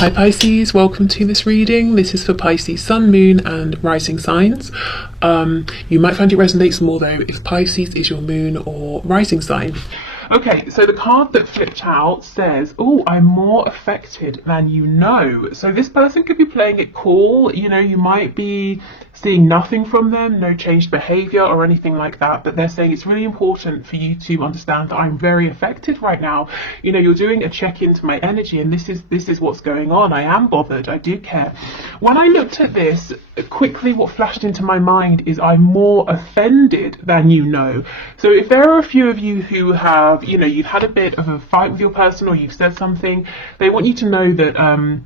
Hi Pisces, welcome to this reading. This is for Pisces Sun, Moon and Rising signs. You might find it resonates more though if Pisces is your moon or rising sign. Okay, so the card that flipped out says, oh, I'm more affected than you know. So this person could be playing it cool. You know, you might be seeing nothing from them, no changed behavior or anything like that, but they're saying it's really important for you to understand that I'm very affected right now. You know, you're doing a check into my energy and this is what's going on. I am bothered. I do care. When I looked at this, quickly what flashed into my mind is I'm more offended than you know. So if there are a few of you who have, you know, you've had a bit of a fight with your person or you've said something, they want you to know that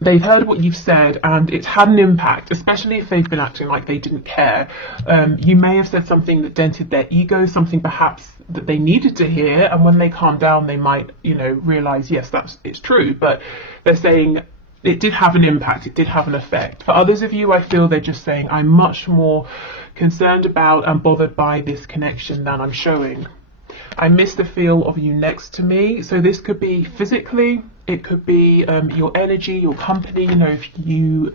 they've heard what you've said and it's had an impact, especially if they've been acting like they didn't care. You may have said something that dented their ego, something perhaps that they needed to hear, and when they calm down they might, you know, realize, yes, it's true, but they're saying it did have an impact, it did have an effect. For others of you, I feel they're just saying I'm much more concerned about and bothered by this connection than I'm showing. I miss the feel of you next to me. So this could be physically, it could be your energy, your company. You know, if you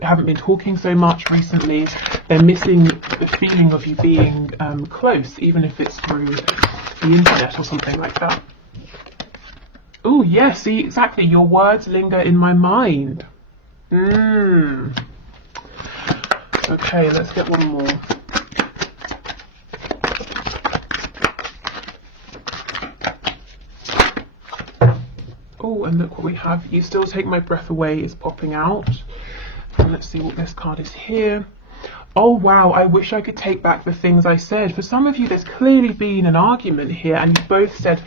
haven't been talking so much recently, they're missing the feeling of you being close, even if it's through the internet or something like that. Oh, yeah, see, exactly. Your words linger in my mind. Okay, let's get one more. Oh, and look what we have. You still take my breath away is popping out. And let's see what this card is here. Oh wow, I wish I could take back the things I said. For some of you, there's clearly been an argument here and you both said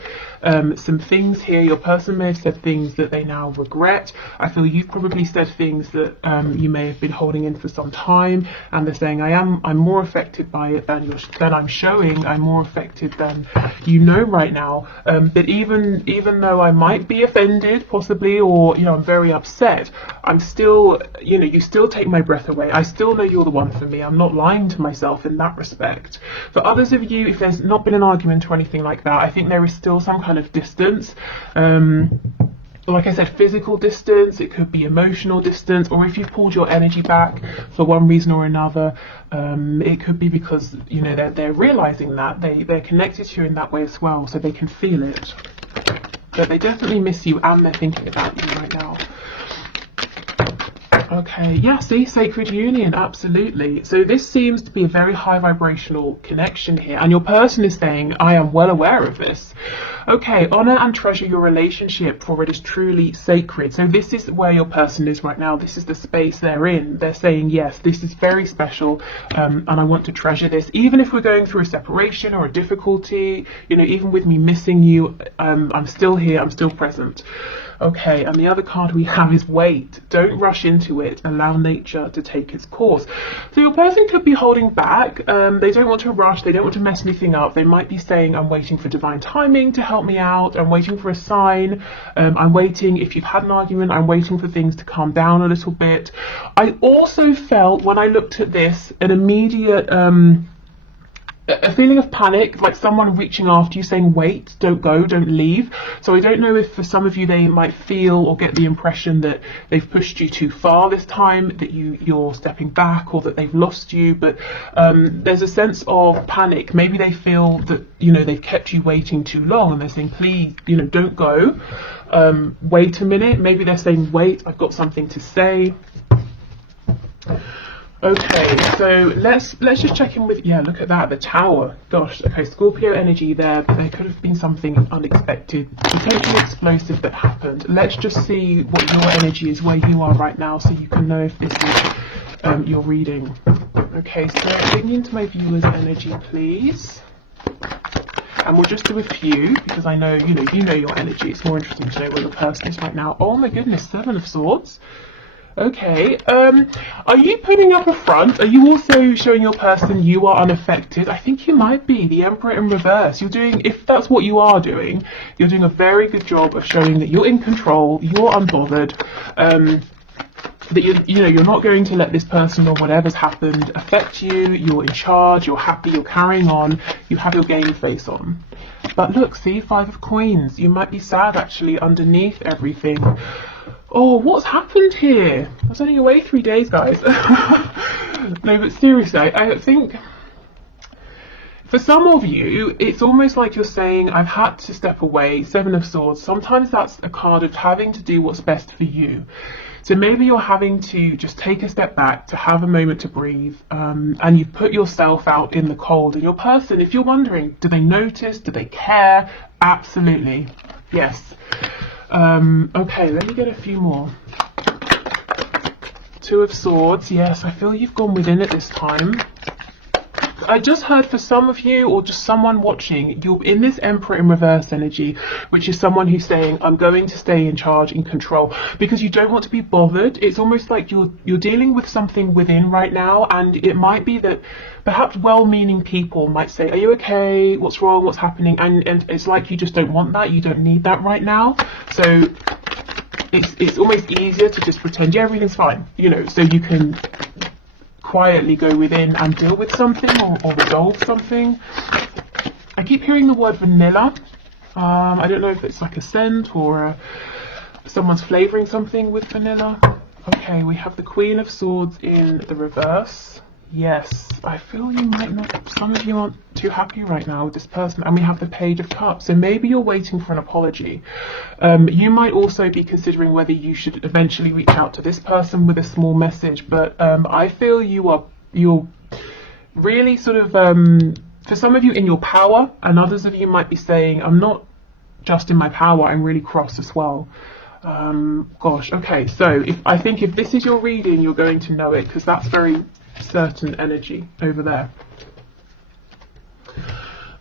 some things here. Your person may have said things that they now regret. I feel you've probably said things that you may have been holding in for some time, and they're saying I'm more affected by it than I'm showing. I'm more affected than you know right now. But even though I might be offended possibly, or, you know, I'm very upset, I'm still, you know, you still take my breath away. I still know you're the one for me. I'm not lying to myself in that respect. For others of you, if there's not been an argument or anything like that, I think there is still some kind of distance. Like I said, physical distance, it could be emotional distance, or if you've pulled your energy back for one reason or another, it could be because, you know, they're realizing that they're connected to you in that way as well, so they can feel it. But they definitely miss you and they're thinking about you right now. Okay, yeah, see, sacred union, absolutely. So this seems to be a very high vibrational connection here, and your person is saying, I am well aware of this. Okay, honor and treasure your relationship, for it is truly sacred. So this is where your person is right now. This is the space they're in. They're saying, yes, this is very special, and I want to treasure this. Even if we're going through a separation or a difficulty, you know, even with me missing you, I'm still here, I'm still present. Okay, and the other card we have is wait. Don't rush into it. Allow nature to take its course. So your person could be holding back. They don't want to rush. They don't want to mess anything up. They might be saying, I'm waiting for divine timing to help me out. I'm waiting for a sign. I'm waiting, if you've had an argument, I'm waiting for things to calm down a little bit. I also felt, when I looked at this, an immediate a feeling of panic, like someone reaching after you saying, wait, don't go, don't leave. So I don't know if for some of you they might feel or get the impression that they've pushed you too far this time, that you're stepping back, or that they've lost you, but there's a sense of panic. Maybe they feel that, you know, they've kept you waiting too long and they're saying, please, you know, don't go, wait a minute. Maybe they're saying, wait, I've got something to say. Okay, so let's just check in with, yeah, look at that, the Tower. Gosh, okay, Scorpio energy there, but there could have been something unexpected, potentially explosive that happened. Let's just see what your energy is, where you are right now, so you can know if this is your reading. Okay, so digging into my viewer's energy, please. And we'll just do a few, because I know, you know your energy. It's more interesting to know where your person is right now. Oh my goodness, Seven of Swords. Okay, are you putting up a front? Are you also showing your person you are unaffected? I think you might be. The Emperor in reverse. You're doing, if that's what you are doing, you're doing a very good job of showing that you're in control, you're unbothered, that you're not going to let this person or whatever's happened affect you. You're in charge, you're happy, you're carrying on, you have your game face on. But look, see, Five of Coins. You might be sad actually underneath everything. Oh, what's happened here? I was only away 3 days, guys. No, but seriously, I think for some of you, it's almost like you're saying, I've had to step away. Seven of Swords. Sometimes that's a card of having to do what's best for you. So maybe you're having to just take a step back, to have a moment to breathe, and you've put yourself out in the cold. And your person, if you're wondering, do they notice? Do they care? Absolutely. Yes. Okay, let me get a few more. Two of Swords. Yes, I feel you've gone within it this time. I just heard for some of you, or just someone watching, you're in this Emperor in reverse energy, which is someone who's saying, I'm going to stay in charge, in control, because you don't want to be bothered. It's almost like you're dealing with something within right now, and it might be that perhaps well-meaning people might say, are you okay? What's wrong? What's happening? And it's like you just don't want that. You don't need that right now. So it's almost easier to just pretend, yeah, everything's fine, you know, so you can quietly go within and deal with something or resolve something. I keep hearing the word vanilla. I don't know if it's like a scent or someone's flavouring something with vanilla. Okay, we have the Queen of Swords in the reverse. Yes, I feel you might not, some of you aren't too happy right now with this person. And we have the Page of Cups. So maybe you're waiting for an apology. You might also be considering whether you should eventually reach out to this person with a small message. But I feel you're really sort of, for some of you, in your power, and others of you might be saying, I'm not just in my power, I'm really cross as well. Gosh, okay, so I think if this is your reading, you're going to know it, because that's very certain energy over there.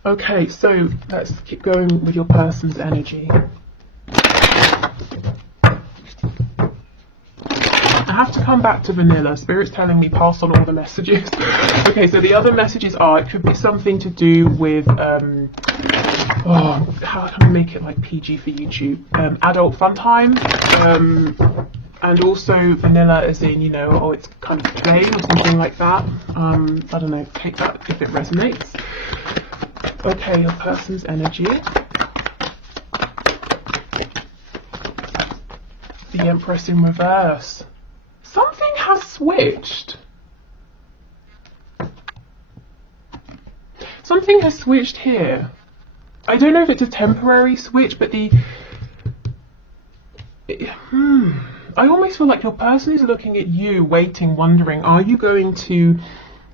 Okay, so let's keep going with your person's energy. I have to come back to vanilla. Spirit's telling me pass on all the messages. Okay, so the other messages are, it could be something to do with how can I make it like PG for YouTube? Adult fun time. And also vanilla as in, you know, oh, it's kind of plain or something like that. I don't know, take that if it resonates. Okay, your person's energy. The Empress in reverse. Something has switched. Something has switched here. I don't know if it's a temporary switch, but I almost feel like your person is looking at you, waiting, wondering, are you going to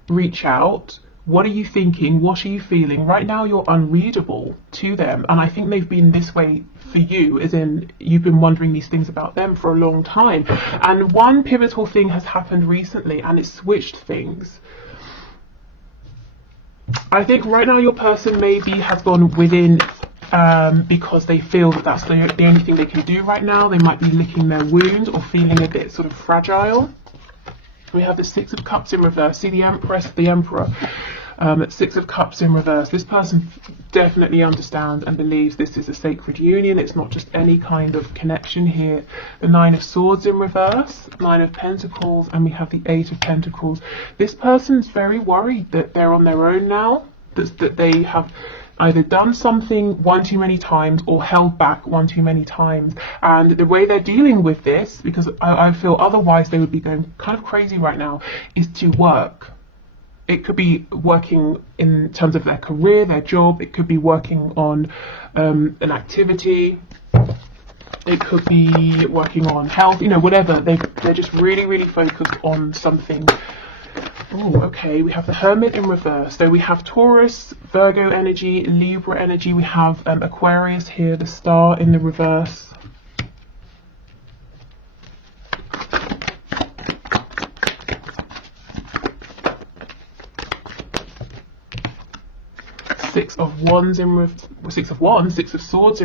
reach out? What are you thinking? What are you feeling? Right now you're unreadable to them, and I think they've been this way for you, as in you've been wondering these things about them for a long time. And one pivotal thing has happened recently, and it's switched things. I think right now your person maybe has gone within because they feel that that's the only thing they can do right now. They might be licking their wounds or feeling a bit sort of fragile. We have the Six of Cups in reverse. See the Empress, the Emperor. Six of Cups in reverse. This person definitely understands and believes this is a sacred union. It's not just any kind of connection here. The Nine of Swords in reverse, Nine of Pentacles, and we have the Eight of Pentacles. This person's very worried that they're on their own now, that they have either done something one too many times or held back one too many times. And the way they're dealing with this, because I feel otherwise they would be going kind of crazy right now, is to work. It could be working in terms of their career, their job. It could be working on an activity. It could be working on health, you know, whatever. They're just really, really focused on something. Oh, okay, we have the Hermit in reverse. So we have Taurus, Virgo energy, Libra energy. We have Aquarius here, the Star in the reverse. Six of Swords in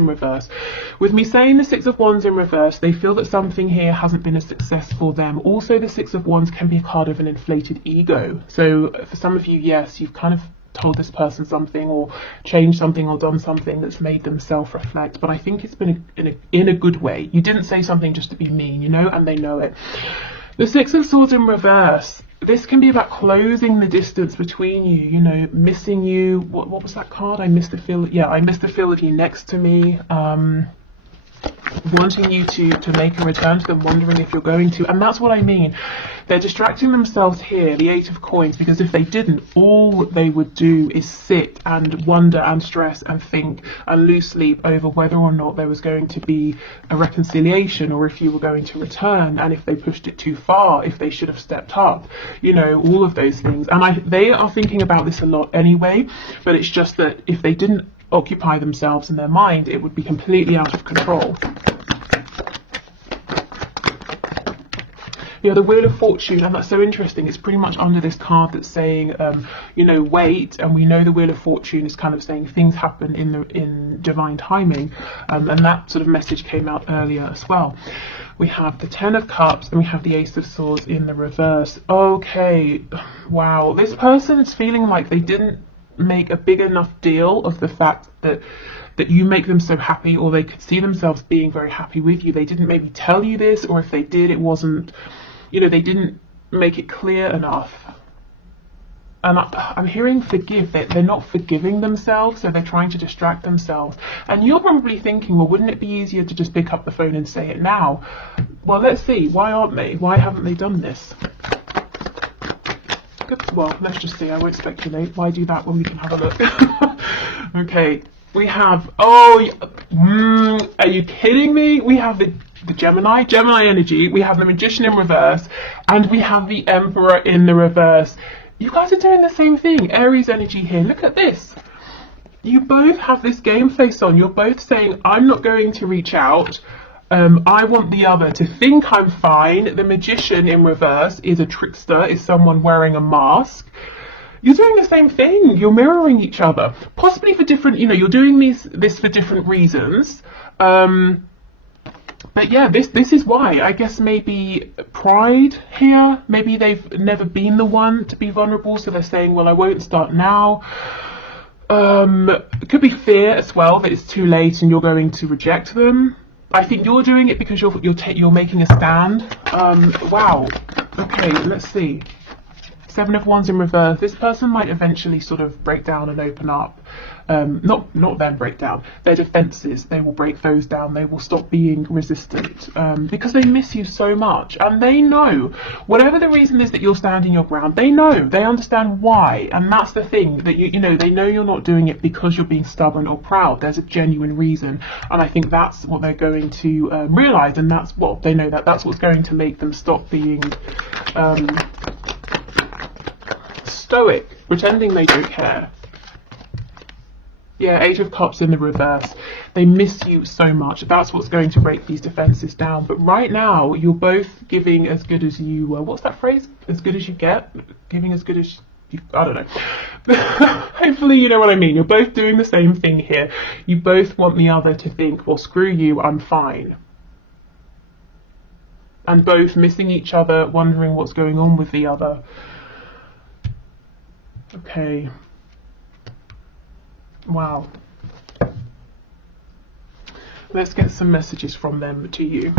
reverse. With me saying the Six of Wands in reverse, they feel that something here hasn't been a success for them. Also, the Six of Wands can be a card of an inflated ego. So for some of you, yes, you've kind of told this person something or changed something or done something that's made them self-reflect. But I think it's been in a good way. You didn't say something just to be mean, you know, and they know it. The Six of Swords in reverse. This can be about closing the distance between you, you know, missing you. What was that card? I missed the feel. Yeah, I missed the feel of you next to me. wanting you to make a return to them, wondering if you're going to. And that's what I mean. They're distracting themselves here, the 8 of coins, because if they didn't, all they would do is sit and wonder and stress and think and lose sleep over whether or not there was going to be a reconciliation, or if you were going to return, and if they pushed it too far, if they should have stepped up, you know, all of those things. And they are thinking about this a lot anyway, but it's just that if they didn't occupy themselves in their mind, it would be completely out of control. Yeah, the Wheel of Fortune, and that's so interesting. It's pretty much under this card that's saying, you know, wait, and we know the Wheel of Fortune is kind of saying things happen in divine timing, and that sort of message came out earlier as well. We have the 10 of Cups, and we have the Ace of Swords in the reverse. Okay, wow, this person's feeling like they didn't make a big enough deal of the fact that you make them so happy, or they could see themselves being very happy with you. They didn't maybe tell you this, or if they did, it wasn't, you know, they didn't make it clear enough. And I'm hearing forgive. They're not forgiving themselves, so they're trying to distract themselves. And you're probably thinking, well, wouldn't it be easier to just pick up the phone and say it now? Well, let's see. Why aren't they? Why haven't they done this? Good. Well, let's just see. I won't speculate. Why do that when we can have a look? Okay. We have, are you kidding me? We have the Gemini energy, we have the Magician in reverse, and we have the Emperor in the reverse. You guys are doing the same thing. Aries energy here. Look at this. You both have this game face on. You're both saying, I'm not going to reach out. I want the other to think I'm fine. The Magician in reverse is a trickster, is someone wearing a mask. You're doing the same thing. You're mirroring each other, possibly for different, you know, you're doing this for different reasons. But yeah, this is why. I guess maybe pride here. Maybe they've never been the one to be vulnerable, so they're saying, well, I won't start now. It could be fear as well, that it's too late and you're going to reject them. I think you're doing it because you're making a stand. Wow. Okay, let's see. 7 of Wands in reverse. This person might eventually sort of break down and open up. Not then break down. Their defenses, they will break those down. They will stop being resistant because they miss you so much. And they know, whatever the reason is that you're standing your ground, they know, they understand why. And that's the thing, that you know, they know you're not doing it because you're being stubborn or proud. There's a genuine reason. And I think that's what they're going to realize. And that's what they know, that's what's going to make them stop being stoic, pretending they don't care. Yeah, 8 of Cups in the reverse. They miss you so much. That's what's going to break these defenses down. But right now, you're both giving as good as you... what's that phrase? As good as you get? Giving as good as you... I don't know. Hopefully you know what I mean. You're both doing the same thing here. You both want the other to think, well, screw you, I'm fine. And both missing each other, wondering what's going on with the other. Okay. Wow. Let's get some messages from them to you.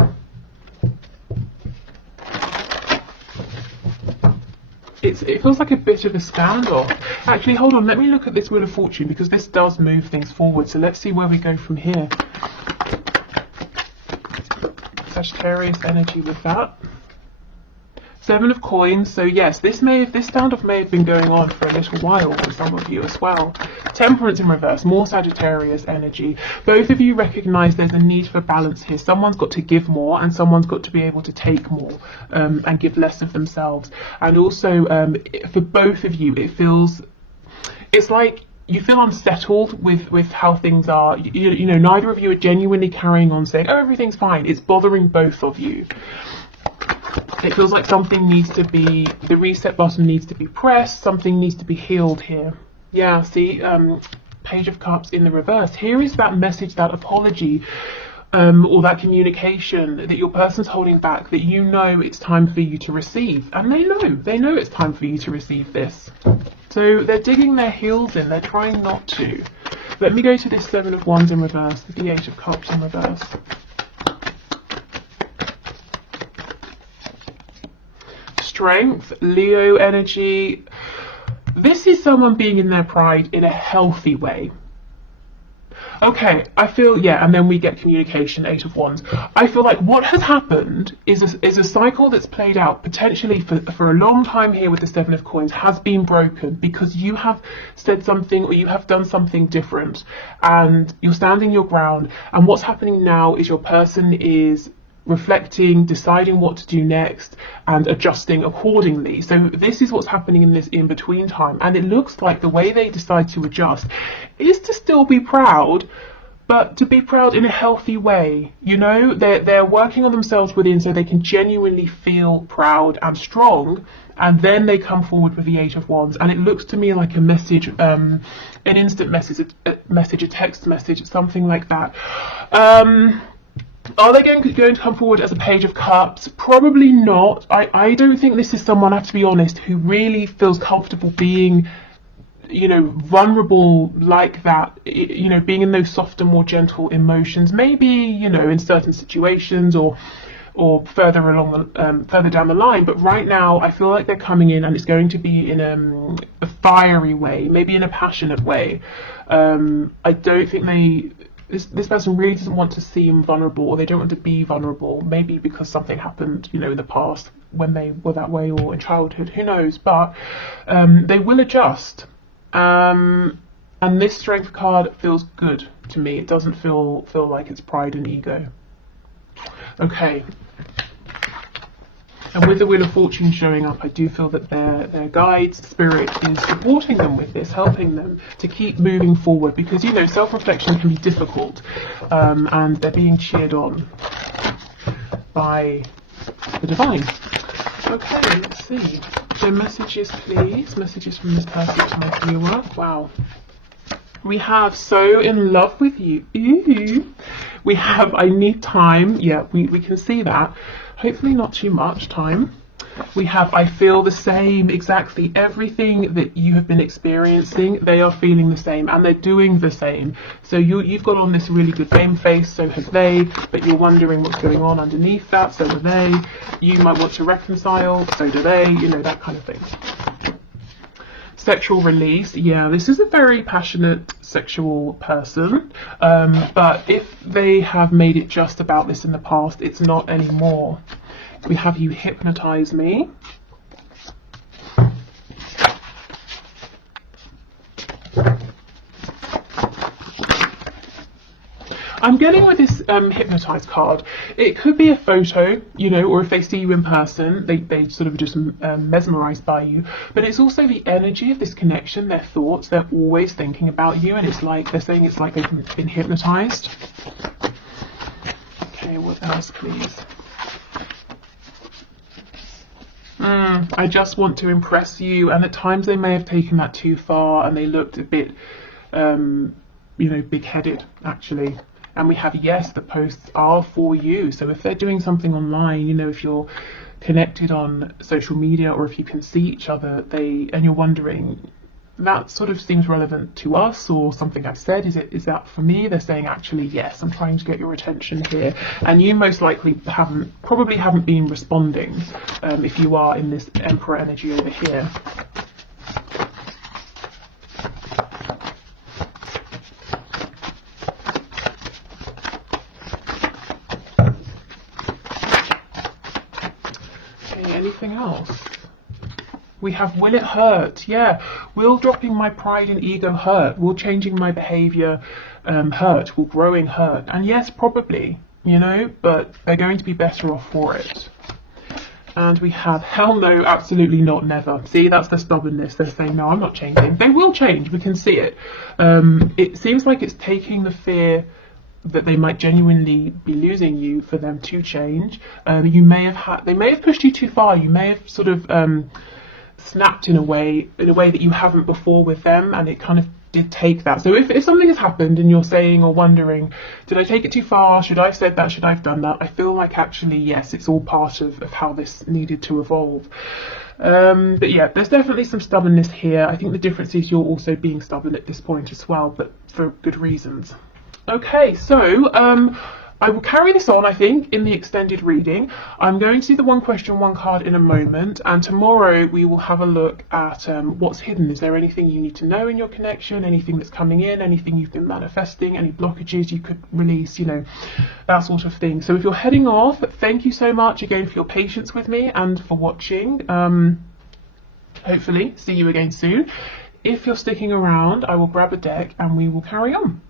It feels like a bit of a standoff. Actually, hold on. Let me look at this Wheel of Fortune, because this does move things forward. So let's see where we go from here. Sagittarius energy with that. 7 of Coins. So yes, this standoff may have been going on for a little while for some of you as well. Temperance in reverse, more Sagittarius energy. Both of you recognize there's a need for balance here. Someone's got to give more, and someone's got to be able to take more and give less of themselves. And also for both of you, it's like you feel unsettled with how things are. You know, neither of you are genuinely carrying on saying, oh, everything's fine. It's bothering both of you. It feels like something needs to be, the reset button needs to be pressed, something needs to be healed here. Yeah, see, Page of Cups in the reverse. Here is that message, that apology, or that communication that your person's holding back, that you know it's time for you to receive. And they know it's time for you to receive this. So they're digging their heels in, they're trying not to. Let me go to this 7 of Wands in reverse, the 8 of Cups in reverse. Strength, Leo energy. This is someone being in their pride in a healthy way. Okay, I feel, yeah, and then we get communication, Eight of Wands. I feel like what has happened is a cycle that's played out potentially for a long time here with the Seven of Coins has been broken because you have said something or you have done something different and you're standing your ground. And what's happening now is your person is reflecting, deciding what to do next and adjusting accordingly. So this is what's happening in this in between time, and it looks like the way they decide to adjust is to still be proud, but to be proud in a healthy way. You know, they're working on themselves within so they can genuinely feel proud and strong, and then they come forward with the Eight of Wands, and it looks to me like a message, an instant message, a text message, something like that. Are they going to come forward as a Page of Cups? Probably not. I don't think this is someone, I have to be honest, who really feels comfortable being, you know, vulnerable like that, you know, being in those softer, more gentle emotions, maybe, you know, in certain situations or further along the, further down the line. But right now, I feel like they're coming in and it's going to be in a fiery way, maybe in a passionate way. I don't think this person really doesn't want to seem vulnerable, or they don't want to be vulnerable, maybe because something happened, you know, in the past when they were that way, or in childhood, who knows, but they will adjust. And this Strength card feels good to me. It doesn't feel like it's pride and ego. Okay. And with the Wheel of Fortune showing up, I do feel that their guides, spirit, is supporting them with this, helping them to keep moving forward, because, you know, self-reflection can be difficult, and they're being cheered on by the divine. Okay, let's see. So messages, please. Messages from this person to my viewer. Wow. We have so in love with you. Ooh. We have I need time. Yeah, we can see that. Hopefully not too much time. We have I feel the same. Exactly everything that you have been experiencing, they are feeling the same and they're doing the same. So you've got on this really good game face, so have they, but you're wondering what's going on underneath that, so do they. You might want to reconcile, so do they, you know, that kind of thing. Sexual release, yeah, this is a very passionate sexual person, but if they have made it just about this in the past, it's not anymore. We have you hypnotize me. I'm getting with this hypnotize card, it could be a photo, you know, or if they see you in person, they sort of just mesmerized by you, but it's also the energy of this connection, their thoughts, they're always thinking about you, and it's like, they're saying it's like they've been hypnotized. Okay, what else, please? I just want to impress you, and at times they may have taken that too far, and they looked a bit, you know, big-headed, actually. And we have yes, the posts are for you. So if they're doing something online, you know, if you're connected on social media, or if you can see each other, and you're wondering, that sort of seems relevant to us, or something I've said, is that for me? They're saying, actually, yes, I'm trying to get your attention here. And you most likely probably haven't been responding, if you are in this Emperor energy over here. Anything else? We have will it hurt? Yeah, will dropping my pride and ego hurt? Will changing my behavior hurt? Will growing hurt? And yes, probably, you know, but they're going to be better off for it. And we have hell no, absolutely not, never. See, that's the stubbornness. They're saying, no, I'm not changing. They will change, we can see it. It seems like it's taking the fear that they might genuinely be losing you for them to change. They may have pushed you too far. You may have sort of snapped in a way that you haven't before with them, and it kind of did take that. So if something has happened and you're saying or wondering, did I take it too far? Should I have said that? Should I have done that? I feel like actually, yes, it's all part of how this needed to evolve. But yeah, there's definitely some stubbornness here. I think the difference is you're also being stubborn at this point as well, but for good reasons. Okay, so I will carry this on, I think, in the extended reading. I'm going to do the one question, one card in a moment, and tomorrow we will have a look at what's hidden. Is there anything you need to know in your connection, anything that's coming in, anything you've been manifesting, any blockages you could release, you know, that sort of thing. So if you're heading off, thank you so much again for your patience with me and for watching. Hopefully see you again soon. If you're sticking around, I will grab a deck and we will carry on.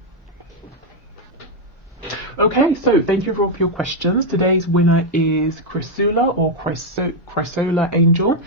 Okay, so thank you for all of your questions. Today's winner is Chrysula, or Chrysola Angel,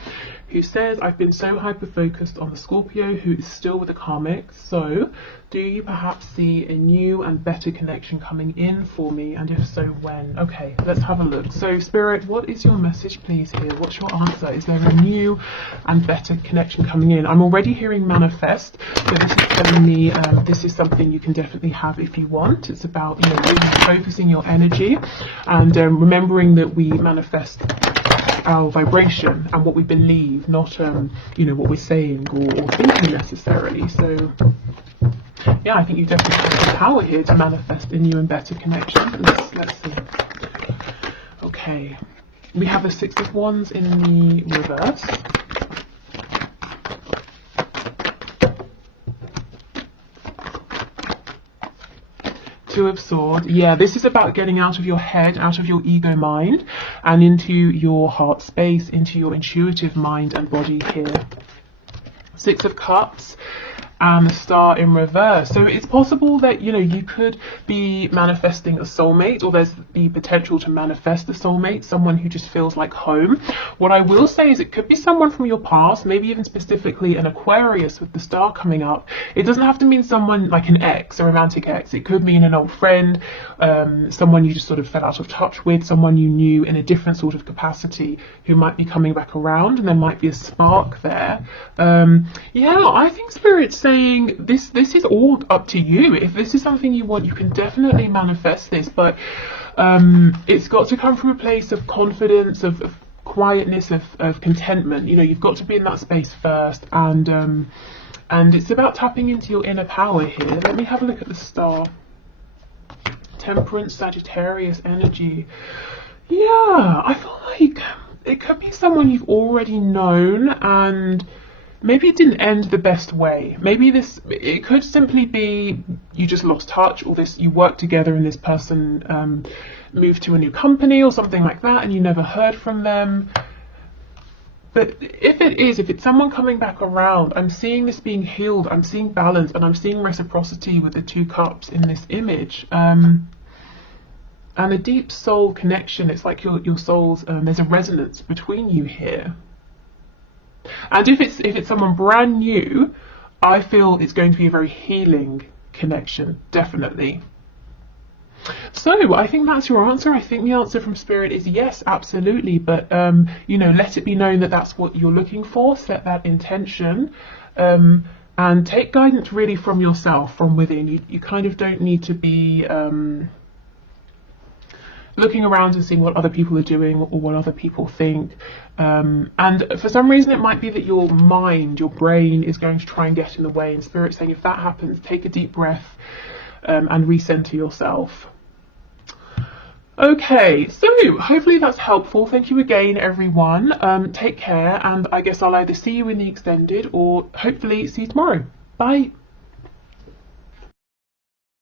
who says, I've been so hyper-focused on the Scorpio who is still with the karmic, so do you perhaps see a new and better connection coming in for me, and if so, when? Okay, let's have a look. So Spirit, what is your message please here? What's your answer? Is there a new and better connection coming in? I'm already hearing manifest, so this is telling me this is something you can definitely have if you want. It's about, you know, really focusing your energy and remembering that we manifest our vibration and what we believe, not you know, what we're saying or thinking necessarily. So yeah, I think you definitely have the power here to manifest a new and better connection. Let's see. Okay, we have a Six of Wands in the reverse. Two of Swords. Yeah, this is about getting out of your head, out of your ego mind, and into your heart space, into your intuitive mind and body here. Six of Cups and the Star in reverse. So it's possible that, you know, you could be manifesting a soulmate, or there's the potential to manifest a soulmate, someone who just feels like home. What I will say is it could be someone from your past, maybe even specifically an Aquarius with the Star coming up. It doesn't have to mean someone like an ex, a romantic ex. It could mean an old friend, someone you just sort of fell out of touch with, someone you knew in a different sort of capacity who might be coming back around, and there might be a spark there. Yeah, I think Spirit's saying this is all up to you. If this is something you want, you can definitely manifest this, but it's got to come from a place of confidence, of quietness, of contentment. You know, you've got to be in that space first, and it's about tapping into your inner power here. Let me have a look at the Star. Temperance, Sagittarius energy. Yeah, I feel like it could be someone you've already known, and maybe it didn't end the best way. Maybe it could simply be you just lost touch, or you worked together and this person moved to a new company or something like that and you never heard from them. But if it's someone coming back around, I'm seeing this being healed, I'm seeing balance, and I'm seeing reciprocity with the Two Cups in this image. And a deep soul connection. It's like your souls, there's a resonance between you here. And if it's someone brand new, I feel it's going to be a very healing connection, definitely. So I think that's your answer. I think the answer from Spirit is yes, absolutely. But you know, let it be known that that's what you're looking for. Set that intention, and take guidance really from yourself, from within. You kind of don't need to be looking around and seeing what other people are doing or what other people think. And for some reason it might be that your mind, your brain is going to try and get in the way, and Spirit's saying if that happens, take a deep breath and recenter yourself. Okay, so hopefully that's helpful. Thank you again, everyone. Take care, and I guess I'll either see you in the extended or hopefully see you tomorrow. Bye.